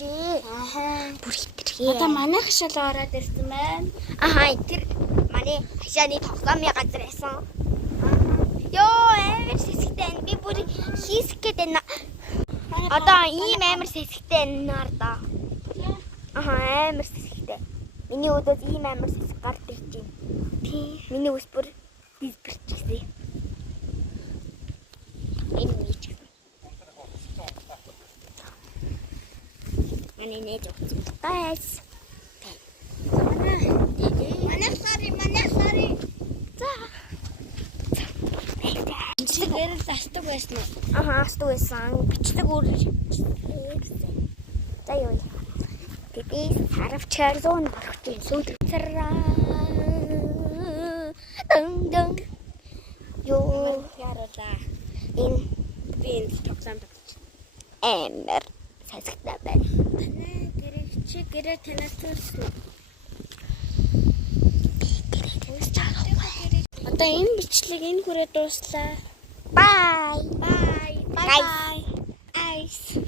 иржээ. Аа. Бүр хитрхээ. Одоо манай хашаал ороод ирсэн байна. Ахаа тэр манай хашааны тоглоомын газар байсан. Йоо амар сэсэгтэй байна. Би бүр хийсэх гээд байна. Одоо ийм амар сэсэгтэй байна да. Ахаа амар сэсэгтэй. Миний өдөөс ийм амар сэсэг гард ирж байна. Тийм. Миний ус бүр дисперчсэн. Энэ нэг. Манай нэж гайс. Манай сари. За. Чигээр л астдаг байсан уу? Ахаа астдаг байсан. Бичдэг өөр. За юу. Тэдний харавчаар зүүн орохтын сүдэрцэраа. Дан. Юу Яруулаа. энэ Би энэ тоглоом тоглож. амар сасгтай байна. Гэрээ танаас төрсөн. Одоо энэ бичлэг энэ хүрээ дууслаа. Bye. Bye. Bye. Ice.